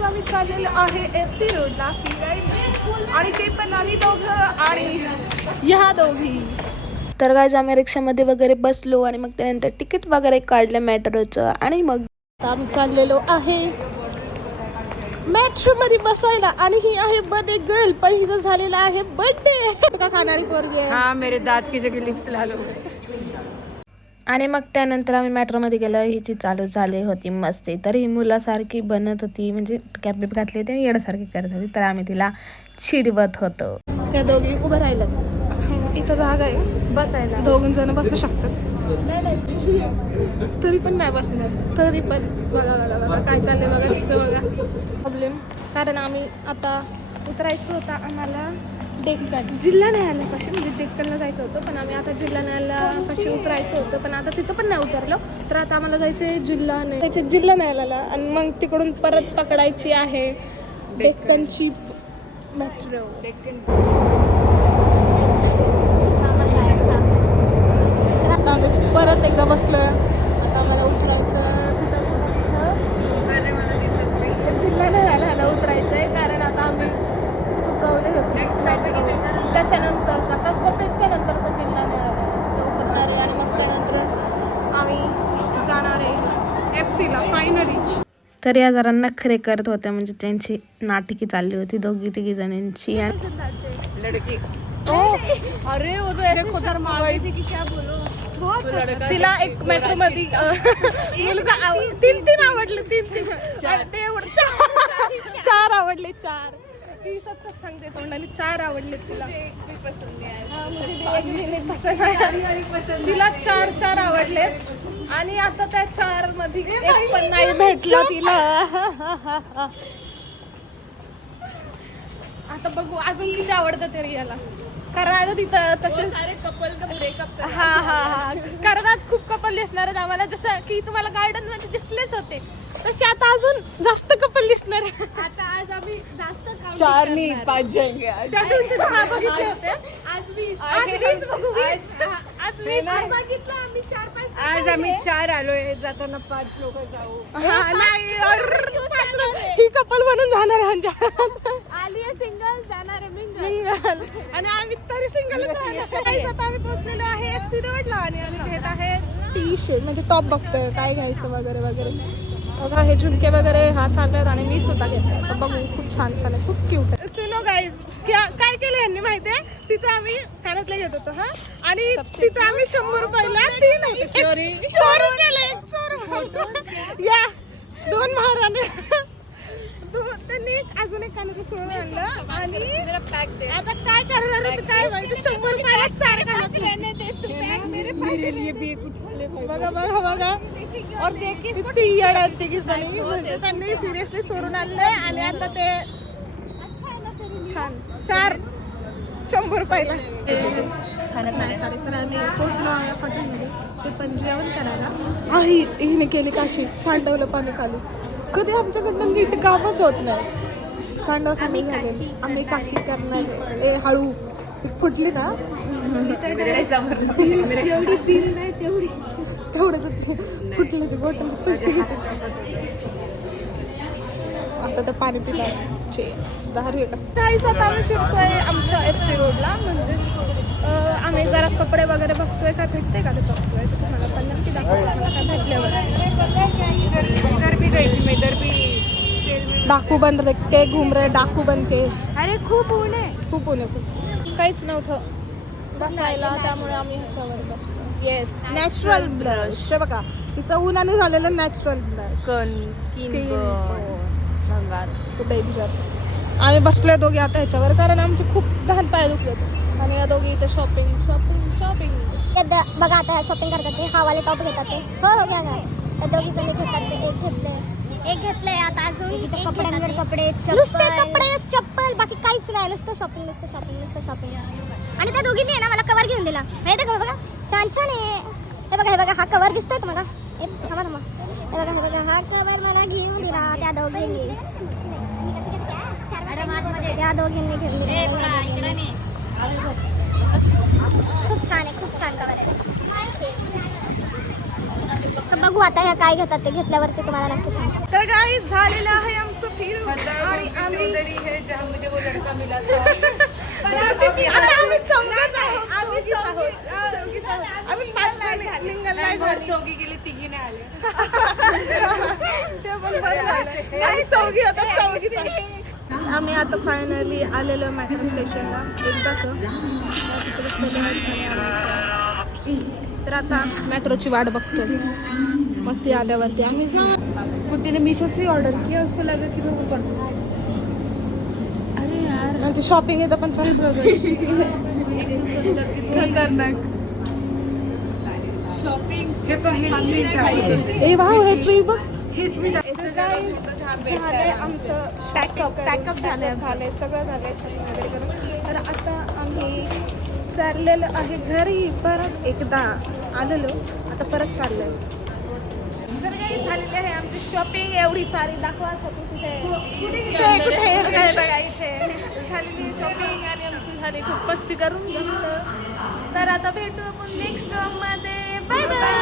आज आम्ही चाललेलो आहे FC रोडला फिरायला आणि ते पण आम्ही दोघं आणि ह्या दोघी. तर गाईज आम्ही रिक्षामध्ये वगैरे बसलो आणि मग त्यानंतर तिकीट वगैरे काढलं मेट्रोचं आणि मग आम्ही चाललेलो आहे मेट्रो मध्ये बसायला. आणि ही आहे बर्थडे गर्ल, पण हिचा झालेला आहे बर्थडे का खाणारी पोरगी आहे. हाँ मेरे दांत की जगह लिप्स ला लो. आणि मग त्यानंतर आम्ही मेट्रोमध्ये गेलो. हिची चालू झाली होती मस्ती. तर ही मुलासारखी बनत होती, म्हणजे कॅप बिप घातली होती आणि येण्यासारखी करत होती. तर आम्ही तिला चिडवत होतो. त्या दोघी उभं राहिलं, इथं जागा आहे बसायला, 2 जण बसू शकतात. तरी पण नाही बसणार. तरी पण बघा बघा बघा काय चाललंय बघा तिचं बघा प्रॉब्लेम. कारण आम्ही आता उतरायचं होतं आम्हाला डेक्कन जिल्हा न्यायालयापाशी, म्हणजे डेक्कनला जायचं होतं. पण आम्ही आता जिल्हा न्यायालयापाशी उतरायचं होतं, पण आता तिथं पण नाही उतरलो. तर आता आम्हाला जायचं आहे जिल्हा न्यायालयाला आणि मग तिकडून परत पकडायची आहे डेक्कनची मेट्रो. आता आम्ही परत एकदा बसलोय. आता आम्हाला उतरायचं जिल्हा न्यायालयाला उतरायचं आहे, कारण आता आम्ही चुकवले होते. त्याच्यानंतरचा कसबा पेठच्या नंतरचा जिल्हा न्यायालय उतरणार आहे आणि मग त्यानंतर आम्ही जाणार आहे FC ला फायनली. तर या जरा नखरे करत होत्या, म्हणजे त्यांची नाटकी चालली होती दोघी तिघी जणांची. लड़की अरे वो तो ऐसे खुदर मार थी कि क्या बोलो. तिला एक मेट्रो मध्ये मुलगा 3 आवडले. 4 आवडले. 4 ती सतत सांगते तोंडाने 4 आवडले तिला. तिला 4 आवडले आणि आता त्या 4 मध्ये एक पण नाही भेटला तिला. आता बघू अजून किती आवडतं तरी याला. कारण आता तिथं तसेच कपल का ब्रेकअप. हा कारण आज खूप कपल दिसणार आहेत आम्हाला. जसं की तुम्हाला गार्डन मध्ये दिसलेच होते, तसे आता अजून जास्त कपल दिसणार आहे. आता आज आम्ही जास्त 4 नहीं 5 जाएंगे आज. त्या दिवशी 10 बघितले होते, आज 20 बघू. 20 आज 20 बघितलं आम्ही. 4-5 आज आम्ही 4 आलोय, जाताना 5 लोक जाऊ. नाही ही कपल बनून जाणार आहे. आली आहे सिंगल, जाणार आहे मिंगल. आणि आम्ही तरी सिंगल आता आम्ही पोहोचलेलो आहे FC रोडला आणि आम्ही घेत आहे टी-शर्ट, म्हणजे टॉप बघतोय काय घ्यायचं वगैरे वगैरे. बघा हे झुमके वगैरे हा चाललेत आणि मी सुद्धा घेतलाय. तर बघू खूप छान छान आहे, खूप क्यूट आहे. सुनो गाईज, काय केलं यांनी माहितीये, तिथं आम्ही कानातले घेत होतो हा, आणि तिथं आम्ही 100 रुपयाला 3 होते. चोरी केले. या 2 महाराणे त्यांनी अजून एक कानातलं चोरून आणलं आणि आता काय करणार आहे काय माहिती. 100 रुपयाला 4 कानातले. मेरे लिए भी एक उठा ले. बघा बघा और किती येड आहेत ते किसणी, म्हणजे त्यांनी सिरियसली चोरून आणलंय आणि आता ते छान 4 100 रुपयाला. तर आम्ही पोहोचलो आहे हॉटेलमध्ये, ते पण जेवण करायला. आई हिने केली काशी, सांडवलं पाणी खाली. कधी आमच्याकडनं नीट कामच होत नाही. सांडव आम्ही काशी करणार. ए हळू फुटली ना तेवढी बिल नाही तेवढी तेवढं फुटले ते बॉटल पैसे घेते. आता तर पाणी पिला दारू काहीच. आता आम्ही फिरतोय आमच्या FC रोडला, म्हणजे आम्ही जरा कपडे वगैरे बघतोय काय भेटते का ते बघतोय. तर तुम्हाला पण नक्की दाखवतो मला काय भेटल्यावर. इधर भी गई थी मैं, इधर भी सेल में. डाकू बन के घूम रहे, डाकू बन के. अरे खूप ऊन आहे. खूप काहीच नव्हतं बसायला, त्यामुळे आम्ही ह्याच्यावर बसलो. Yes natural blush. ते बघा तिचं उन्हाने झालेलं नॅचरल ब्लश. Skin danger. आम्ही बसलोय दोघे आता ह्याच्यावर, कारण आमचे खूप घाण पाय दुखलेत आणि या दोघी इथे शॉपिंग. बघा आता शॉपिंग करतात ते, हा वाले टॉप घेतात ते. हो घ्या त्या दोघी जणी घेतात ते. एक घेतलंय आता अजून कपड्यांवर कपडे, नुसते कपडे चप्पल, बाकी काहीच नाही. नुसतं शॉपिंग. आणि त्या दोघींनी आहे ना मला कवर घेऊन दिला. माहिती का बघा छान आहे. हे बघा हा कवर दिसतोय तुम्हाला. थांबा हे बघा हा कवर मला घेऊन दिला त्या दोघींनी. घेऊन दिला. खूप छान कवर आहे. तर बघू आता ह्या काय घेतात ते, घेतल्यावरती तुम्हाला नक्की सांगतो. तर गाईज झालेलं आहे आमचं फिरून. नर्सरी है जहाँ मुझे वो लड़का मिला था. आता आम्ही चौघीच आहोत. आम्ही 5 जण लिंगल नाही झाली. चौकी गेली तिघी नाही आले. ते पण बरं झालं. आम्ही चौघी होतो, चौघीच आहोत. आम्ही आता फायनली आलेलो मेट्रो स्टेशनला एकदाच. तर आता मेट्रोची वाट बघतो. मग ती आल्यावरती आम्ही कुत्ते ने मीशो से ऑर्डर किया, उसको लगा कि मैं वो कर दूँ. अरे यार म्हणजे शॉपिंग येतं पण चालू खतरनाक शॉपिंग. हे पण ए वाव हे तू बघ. झाले झालंय आमचं पॅकअप झालंय सगळं झालंय शॉपिंग वगैरे करून. तर आता आम्ही चाललेलो आहे घरी. परत एकदा आलेलो, आता परत चाललोय. तर काही झालेली आहे आमची शॉपिंग एवढी सारी. दाखवा शॉपिंग कुठे कुठे बघा इथे झालेली शॉपिंग आणि आमची झाली खूप मस्ती करून. तर आता भेटू आपण नेक्स्ट ब्लॉग मध्ये. Bye bye.